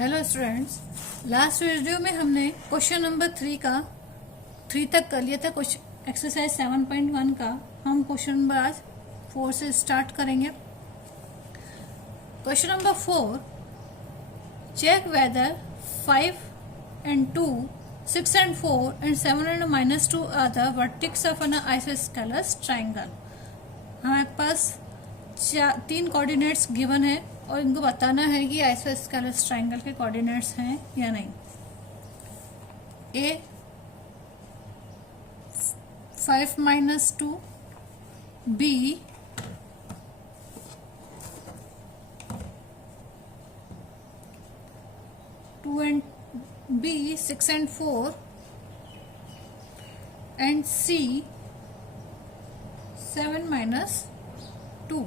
Hello students, last video में हमने question number 3 तक कर लिया था। क्वेश्चन एक्सरसाइज 7.1 का हम क्वेश्चन नंबर आज 4 से स्टार्ट करेंगे। Question number 4, check whether 5 and 2, 6 and 4 and 7 and -2 are the vertex of an isosceles triangle। हमारे पास 3 कोऑर्डिनेट्स गिवन है और इनको बताना है कि आइसोस्केलस ट्राइंगल के कोऑर्डिनेट्स हैं या नहीं। ए 5 - 2, B 6 and 4 and C 7 - 2,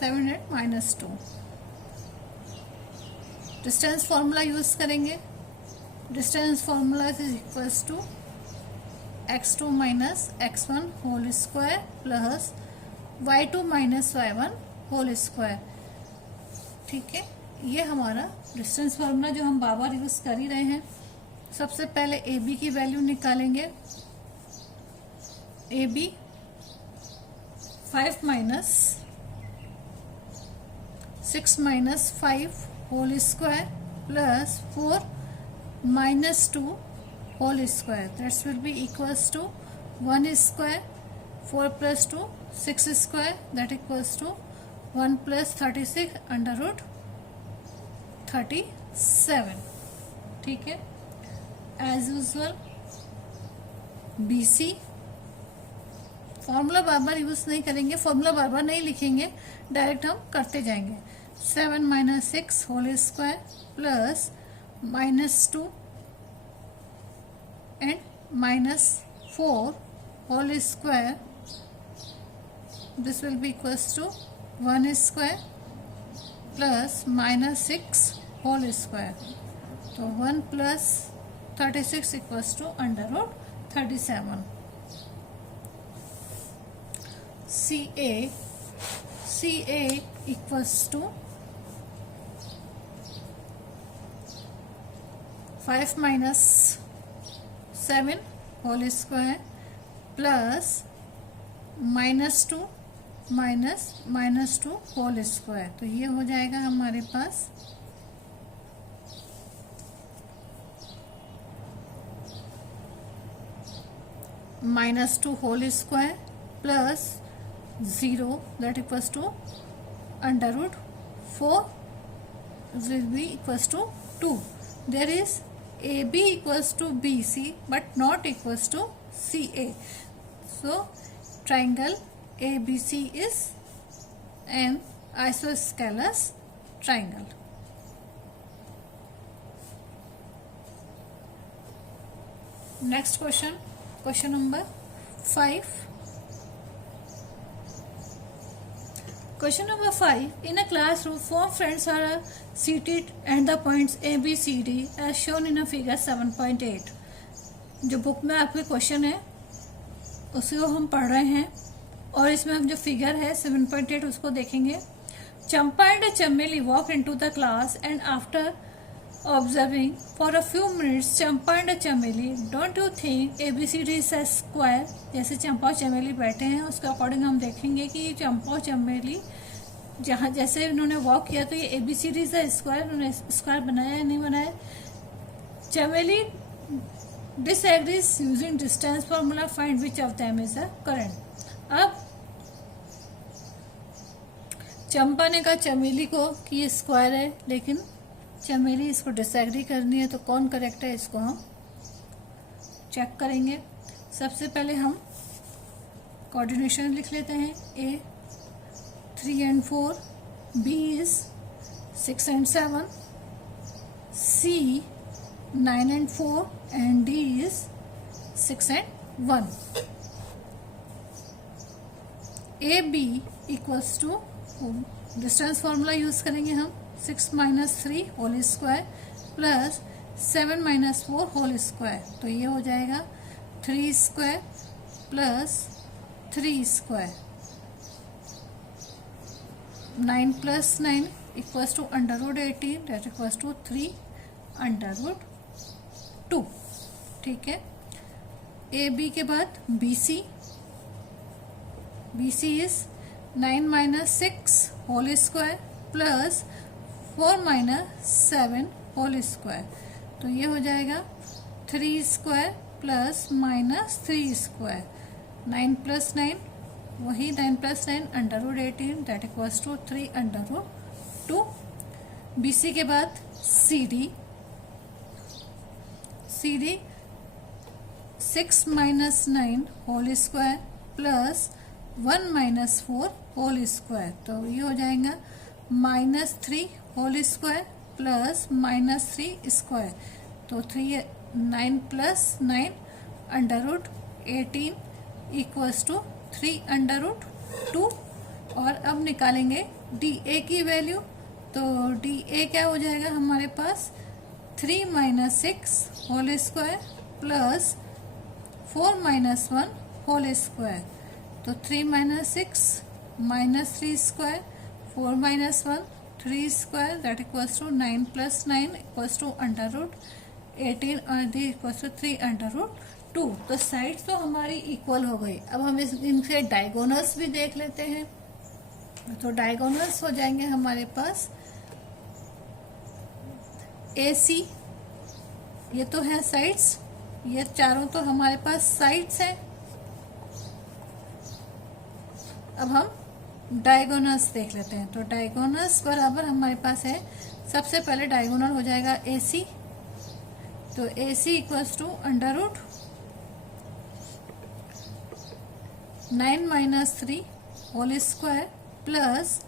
7 and -2। Distance formula use करेंगे। Distance formula is equals to x2 - x1 whole square plus y2 - y1 whole square. ठीक है, ये हमारा डिस्टेंस फॉर्मूला जो हम बार बार यूज कर ही रहे हैं। सबसे पहले ए बी की वैल्यू निकालेंगे। A B 5 - 6 - 5 whole square plus 4 - 2 whole square, that's will be equals to 1 square 4 + 2 6 square, that equals to 1 + 36 √ 37। ठीक है, एज यूजुअल BC फॉर्मूला बार बार यूज नहीं करेंगे, फॉर्मूला बार बार नहीं लिखेंगे, डायरेक्ट हम करते जाएंगे। 7 - 6 whole square plus -2 and -4 whole square, this will be equals to 1 square plus -6 whole square, तो 1 + 36 equals to √ 37। CA equals to 5 - 7 whole square plus -2 -2 whole square, तो ये हो जाएगा हमारे पास -2 whole square plus 0, that equals to √ 4 will be equals to 2. There is AB equals to BC but not equals to CA. So triangle ABC is an isosceles triangle. Next question, question number 5. Question number 5. In a classroom, 4 friends are seated and the points A, B, C, D as shown in a figure 7.8. जो book में आपके question है उसको हम पढ़ रहे हैं और इसमें हम जो फिगर है 7.8 उसको देखेंगे। Champa and Chameli walk into the class and after observing for a few minutes Champa and Chameli don't you think ABCD is a square. जैसे चंपा और चमेली बैठे हैं उसके अकॉर्डिंग हम देखेंगे कि चंपा और चमेली जहाँ जैसे उन्होंने वॉक किया तो ये ABCD इज अ स्क्वायर, उन्होंने स्क्वायर बनाया या नहीं बनाया। चमेली disagrees using distance formula, find which of them is a correct. अब चंपा ने कहा चमेली को कि ये स्क्वायर है, लेकिन चमेली इसको डिसएग्री करनी है, तो कौन करेक्ट है इसको हम चेक करेंगे। सबसे पहले हम कोऑर्डिनेशन लिख लेते हैं। A 3 and 4, B is 6 and 7, C 9 and 4 and D is 6 and 1। AB equals to distance formula use करेंगे हम। 6 - 3 whole square plus 7 - 4 whole square, तो ये हो जाएगा 3 square plus 3 square 9 + 9 equals to under root 18 that equals to 3 under root 2। ठीक है, A B के बाद B C is 9 minus 6 whole square plus 4 minus 7 whole square, तो ये हो जाएगा 3 square plus minus 3 square, 9 plus 9 वही 9 plus 9 under root 18 that equals to 3 under root 2। B C के बाद C D 6 minus 9 whole square plus 1 minus 4 whole square, तो ये हो जाएगा minus 3 whole square plus minus 3 square, तो 9 plus 9 under root 18 equals to 3 under root 2। और अब निकालेंगे डी ए की वैल्यू, तो डी ए क्या हो जाएगा हमारे पास 3 minus 6 whole square plus 4 minus 1 whole square, तो 3 minus 6 minus 3 square 4 minus 1 3 square that equals to 9 plus 9 equals to under root 18 और D equals to 3 under root 2। तो साइड्स तो हमारी इक्वल हो गई। अब हम इनसे डायगोनल्स भी देख लेते हैं, तो डायगोनल्स हो जाएंगे हमारे पास ए सी, ये तो है साइड्स, ये चारों तो हमारे पास साइड्स हैं। अब हम डायगोनल्स देख लेते हैं, तो डायगोनल्स बराबर हमारे पास है, सबसे पहले डायगोनल हो जाएगा ए सी, तो A C equals to under root 9 minus 3 whole square plus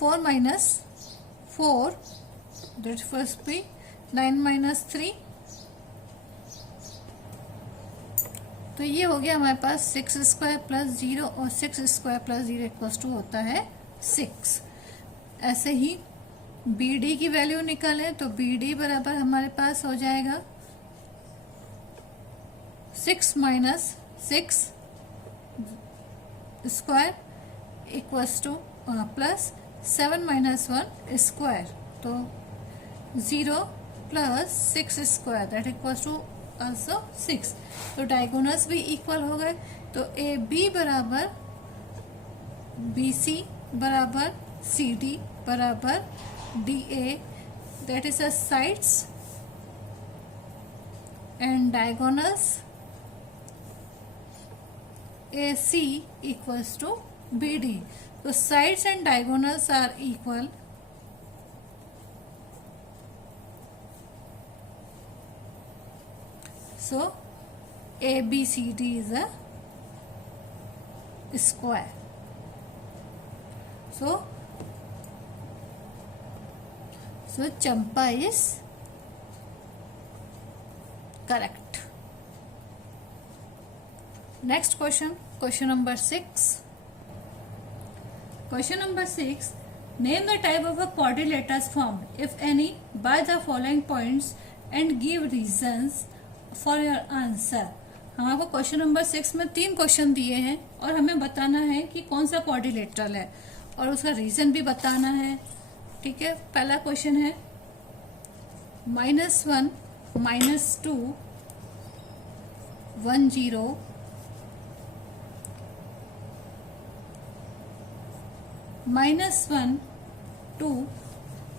4 minus 4 that first B 9 minus 3, तो ये हो गया हमारे पास 6 स्क्वायर प्लस 0 और 6 स्क्वायर प्लस 0 इक्वल्स टू होता है 6। ऐसे ही बी डी की वैल्यू निकालें, तो बी डी बराबर हमारे पास हो जाएगा 6 minus 6 square equals to plus 7 minus 1 square, तो 0 plus 6 square that equals to also 6। तो डायगोनल्स भी इक्वल हो गए, तो ए बी बराबर बी सी बराबर सी डी बराबर D A that is a sides and diagonals A C equals to B D, तो sides and diagonals are equal, so ABCD is a square. So Champa is correct. Next question, question number 6. Question number 6. Name the type of a quadrilaterals formed, if any, by the following points and give reasons for your answer. हम आपको question number 6 में 3 question दिए हैं और हमें बताना है कि कौन सा क्वाड्रिलेटरल है और उसका रीजन भी बताना है। ठीक है, पहला क्वेश्चन है -1 -2 1 0 -1 2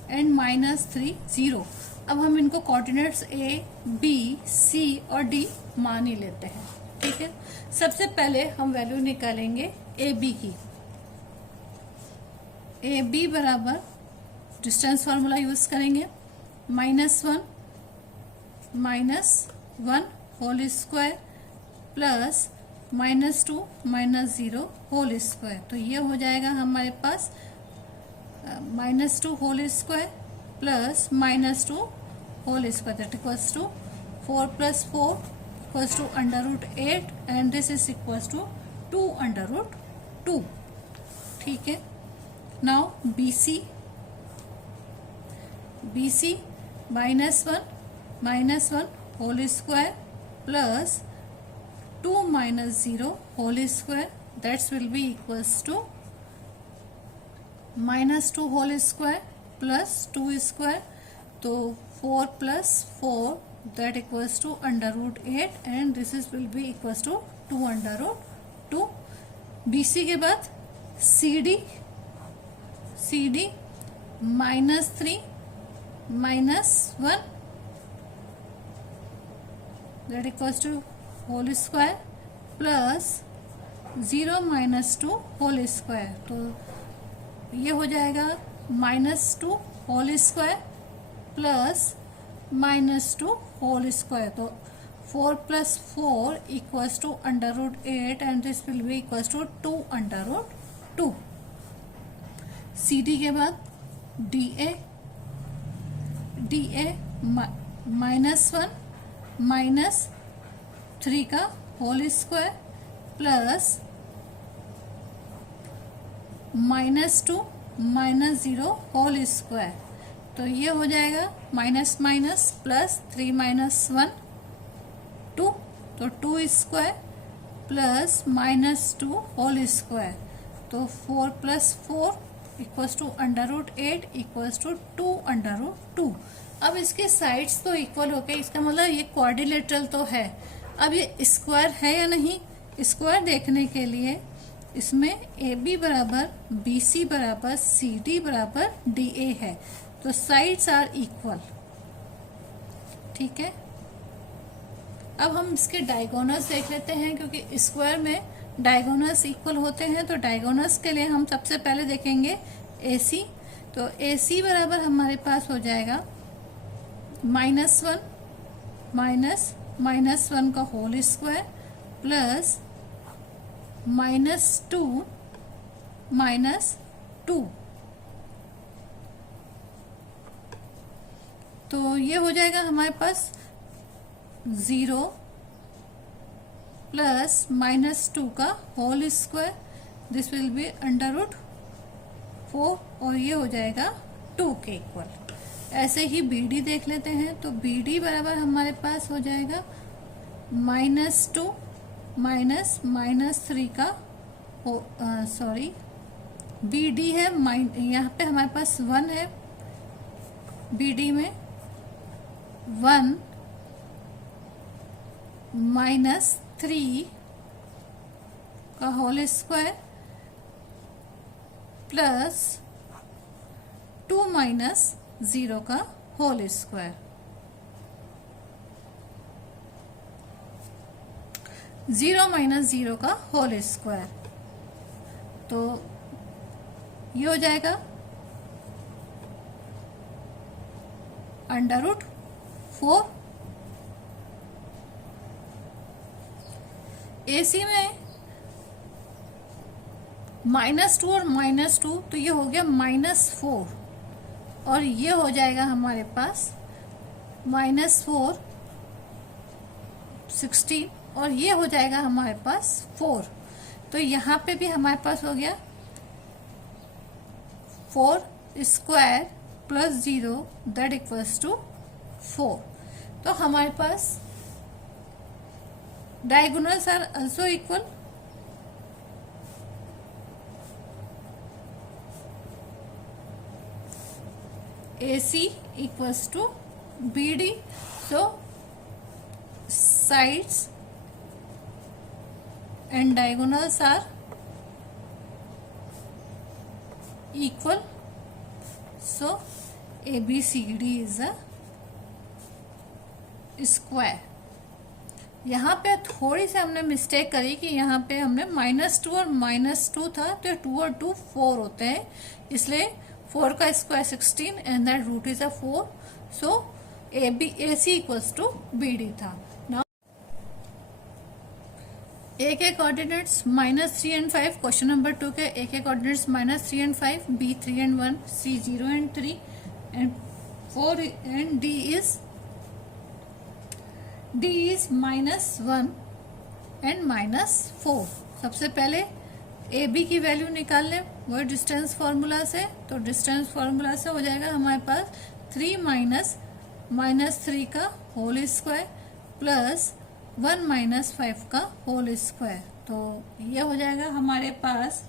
एंड -3 0। अब हम इनको कोऑर्डिनेट्स ए बी सी और डी मान ही लेते हैं। ठीक है, सबसे पहले हम वैल्यू निकालेंगे ए बी की। ए बी बराबर डिस्टेंस फार्मूला यूज करेंगे, -1 -1 whole square plus -2 -0 whole square, तो ये हो जाएगा हमारे पास -2 whole square plus -2 whole square that equals to 4 + 4 equals to √8 and this is equals to 2 √2। ठीक है, now BC -1 whole square plus 2 - 0 whole square that's will be equals to -2 whole square plus 2 square, तो 4 plus 4 that equals to √8 and this is will be equals to 2 BC के बाद CD -3 -1 that equals to whole square plus 0 -2 whole square, तो ये हो जाएगा -2 whole square plus -2 whole square, तो 4 plus 4 equals to √8 and this will be equals to 2 CD के बाद DA -1 -3 का whole square plus -2 -0 whole square, तो ये हो जाएगा माइनस माइनस प्लस 3 -1 2, तो 2 स्क्वायर प्लस -2 होल स्क्वायर, तो 4 plus 4 equals to √8 equals to 2 अब इसके साइड्स तो इक्वल हो गए, इसका मतलब ये क्वाड्रिलेटरल तो है। अब ये स्क्वायर है या नहीं, स्क्वायर देखने के लिए इसमें AB बराबर BC बराबर CD बराबर DA है, तो साइड्स आर इक्वल। ठीक है, अब हम इसके डायगोनल्स देख लेते हैं, क्योंकि स्क्वायर में डायगोनल्स इक्वल होते हैं, तो डायगोनल्स के लिए हम सबसे पहले देखेंगे AC, तो AC बराबर हमारे पास हो जाएगा -1 -1 का होल स्क्वायर प्लस -2 -2, तो ये हो जाएगा हमारे पास 0 प्लस -2 का whole square, this will be √4 और ये हो जाएगा 2 के इक्वल। ऐसे ही BD देख लेते हैं, तो BD बराबर हमारे पास हो जाएगा -2 -3 का सॉरी BD है, यहाँ पे हमारे पास 1 है, BD में 1 -3 का होल स्क्वायर प्लस 2 -0 का होल स्क्वायर, 0 -0 का होल स्क्वायर, तो ये हो जाएगा √4। AC में -2 और -2, तो ये हो गया -4 और ये हो जाएगा हमारे पास -4 16 और ये हो जाएगा हमारे पास 4, तो यहाँ पे भी हमारे पास हो गया 4 square plus 0 that equals to 4, तो हमारे पास diagonals are also equal. AC equals to BD, so sides and diagonals are equal, so ABCD is a square। यहाँ पे थोड़ी सी हमने मिस्टेक करी कि यहाँ पे हमने -2 और -2 था, तो 2 और 2 4 होते हैं, इसलिए 4 का square 16 and that root is 4, so AC equals to BD था। नाउ A के कोऑर्डिनेट्स -3 and 5, क्वेश्चन नंबर 2 के A के coordinates -3 and 5, B 3 and 1, C 0 and 3 and 4 and D is -1 and -4। सबसे पहले AB की वैल्यू निकाल लें, वो डिस्टेंस फार्मूला से, तो डिस्टेंस फार्मूला से हो जाएगा हमारे पास 3 -3 का होल स्क्वायर प्लस 1 - 5 का होल स्क्वायर, तो ये हो जाएगा हमारे पास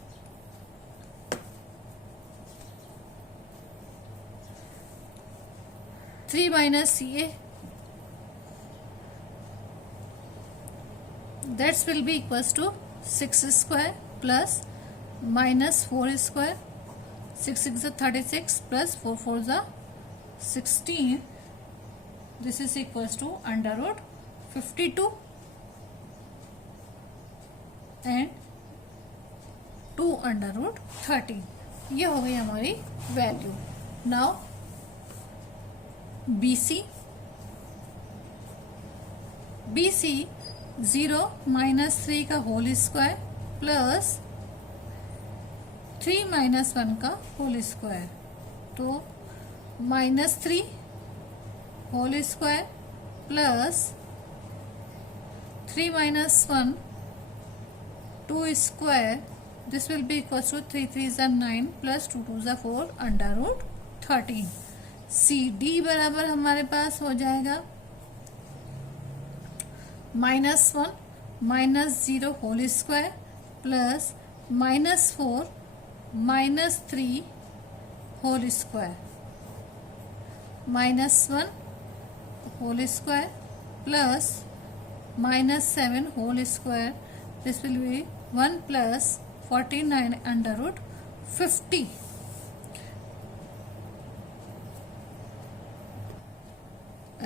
3 minus CA, that will be equals to 6 square plus minus 4 square. 6 6 is 36 plus 4 4 is 16. This is equals to under root 52 and 2 under root 13. ये हो गई हमारी वैल्यू. नाउ BC 0 minus 3 का होल स्क्वायर प्लस 3 minus 1 का whole square, तो -3 whole square plus 3 minus 1 2 square. This will be equals to 3 3 is 9 plus 2 2 is 4 under root 13. CD बराबर हमारे पास हो जाएगा -1 -0 whole square plus -4 -3 whole square, -1 whole square plus -7 whole square. This will be 1 plus 49 under root 50.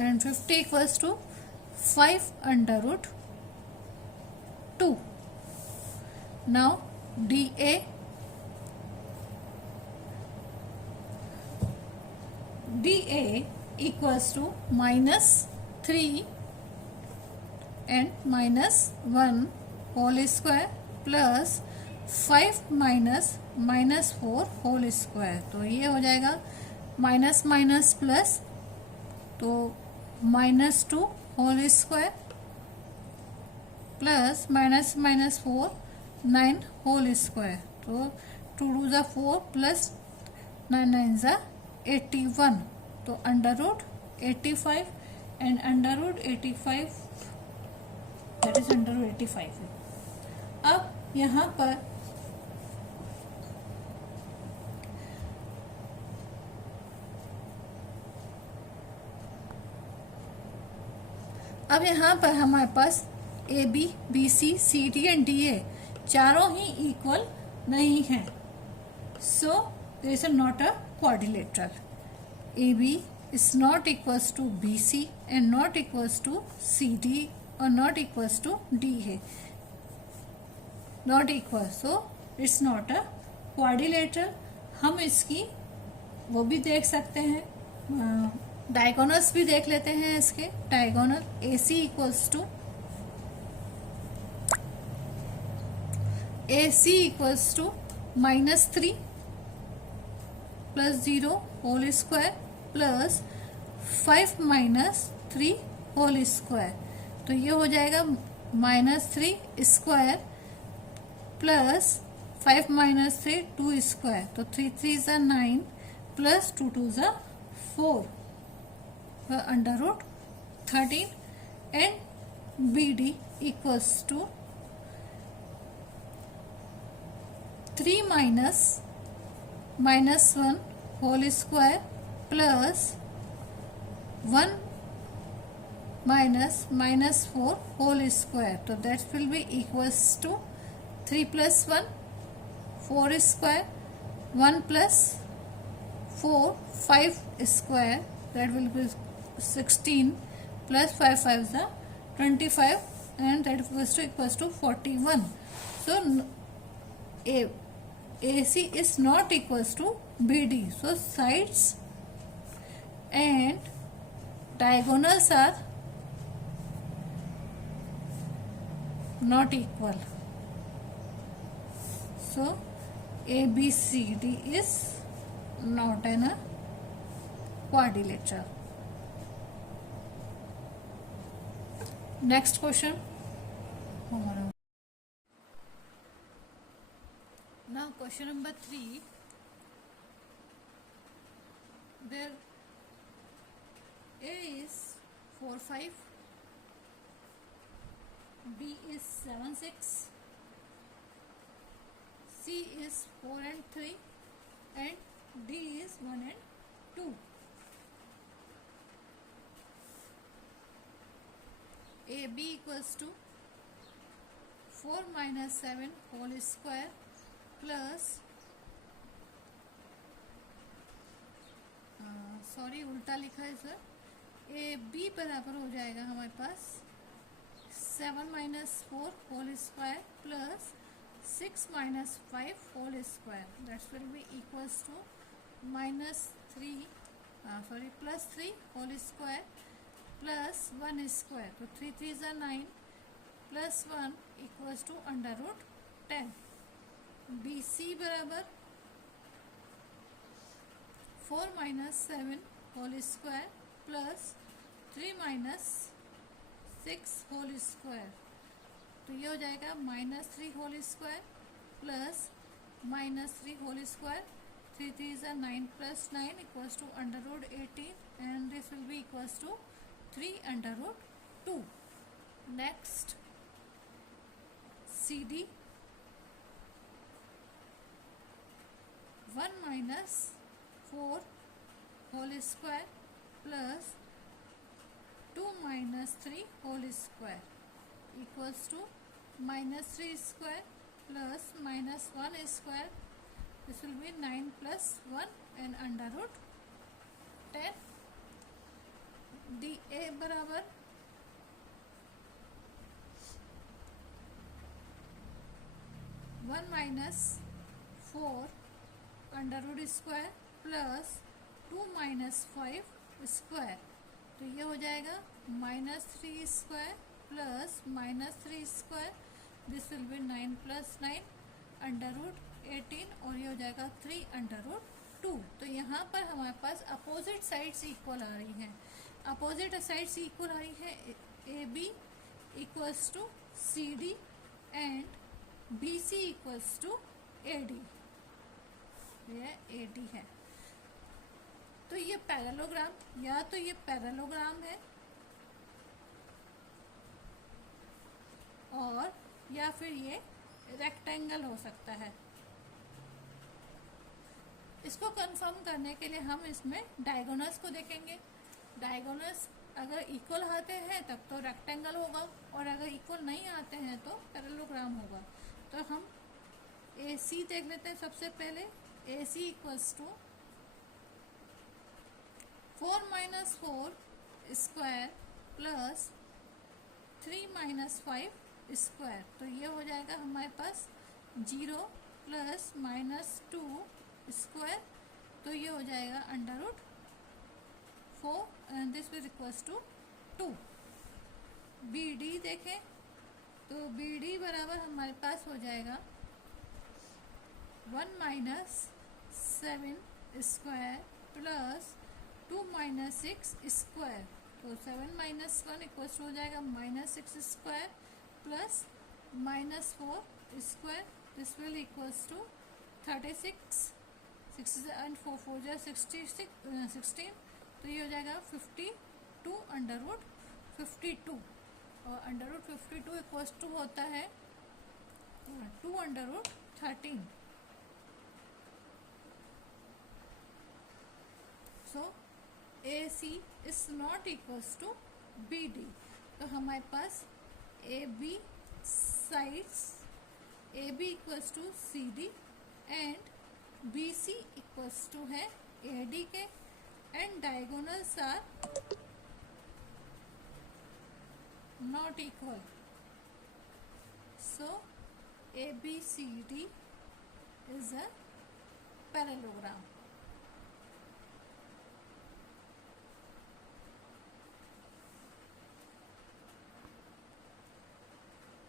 And 50 equals to 5 under root 2. Now DA equals to -3 and -1 whole square plus 5 -4 whole square. तो ये हो जाएगा minus minus plus, तो -2 whole square plus -4 9 whole square. तो 2 2 is 4 plus 9 9 is 81. तो under root 85 and under root 85 that is under root 85 है. अब यहाँ पर हमारे पास A B B C C D and D A चारों ही इक्वल नहीं है. So there is not a quadrilateral. A B is not equals to B C and not equals to C D और नॉट इक्वल्स टू डी है. Not equal, so it's not a quadrilateral. हम इसकी वो भी देख सकते हैं, diagonals भी देख लेते हैं इसके. Diagonal A C equals to -3 प्लस 0 whole square plus 5 -3 whole square. तो ये हो जाएगा -3 स्क्वायर प्लस 5 -3 2 स्क्वायर. तो 3 3 is 9 plus 2 2 is 4 under root 13. and BD equals to 3 -1 whole square plus 1 -4 whole square. So that will be equals to 3 plus 1 4 square, 1 plus 4 5 square, that will be 16 plus 5 5 is 25 and that equals to 41. So AC is not equals to BD. So sides and diagonals are not equal. So ABCD is not an quadrilateral. Next question. Now question number 3. There A is 4 5, B is 7 6, C is 4 and 3 and D is 1 and 2. A B equals to 4 minus 7 whole square plus, sorry उल्टा लिखा है sir, ए B बराबर हो जाएगा हमारे पास 7 minus 4 whole square plus 6 minus 5 whole square, that's will be equals to plus 3 whole square plus 1 square, तो 3 3 ज़ा 9 plus 1 equals to under root 10। B C बराबर 4 minus 7 whole square plus 3 minus 6 whole square, तो ये हो जाएगा -3 whole square plus -3 whole square, 3 3 ज़ा 9 plus 9 equals to under root 18 and this will be equals to 3 under root 2। Next C D 1 minus 4 whole square plus 2 minus 3 whole square equals to -3 square plus -1 square, this will be 9 plus 1 and under root 10। D A बराबर 1 minus 4 under root square plus 2 minus 5 square, तो ये हो जाएगा -3 square plus -3 square, this will be 9 plus 9 under root 18 और ये हो जाएगा 3 under root 2। तो यहाँ पर हमारे पास अपोजिट साइड्स इक्वल आ रही हैं, अपोजिट साइड्स इक्वल आ रही है, A B equals to C D and B C equals to A D, ये ए डी है। तो ये पैरेललोग्राम, या तो ये पैरेललोग्राम है और या फिर ये रेक्टेंगल हो सकता है। इसको कंफर्म करने के लिए हम इसमें डायगोनल्स को देखेंगे। डायगोनल्स अगर इक्वल आते हैं तब तो रेक्टेंगल होगा और अगर इक्वल नहीं आते हैं तो पैरेललोग्राम होगा। तो हम ए सी देख लेते हैं सबसे पहले। A C equals to 4 minus 4 square plus 3 minus 5 square, तो ये हो जाएगा हमारे पास 0 प्लस -2 स्क्वायर, तो ये हो जाएगा under root 4 and this will equals to 2। B D देखें तो बी डी बराबर हमारे पास हो जाएगा 1 minus 7 square plus 2 minus 6 square, तो 7 माइनस 1 इक्वल्स टू हो जाएगा -6 square plus -4 square, this will equals to 36, 6 and 4 4 जा 16, तो ये हो जाएगा 52 अंडर रूट 52 और अंडर रूट 52 इक्वल्स टू होता है 2 under root 13। So A C is not equals to B D, तो हमारे पास A B sides, A B equals to C D and B C equals to है A D के and diagonals are not equal. So A B C D is a parallelogram.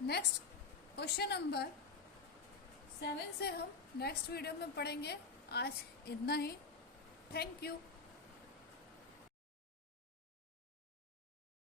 Next question number 7 से हम next video में पढ़ेंगे। आज इतना ही। Thank you.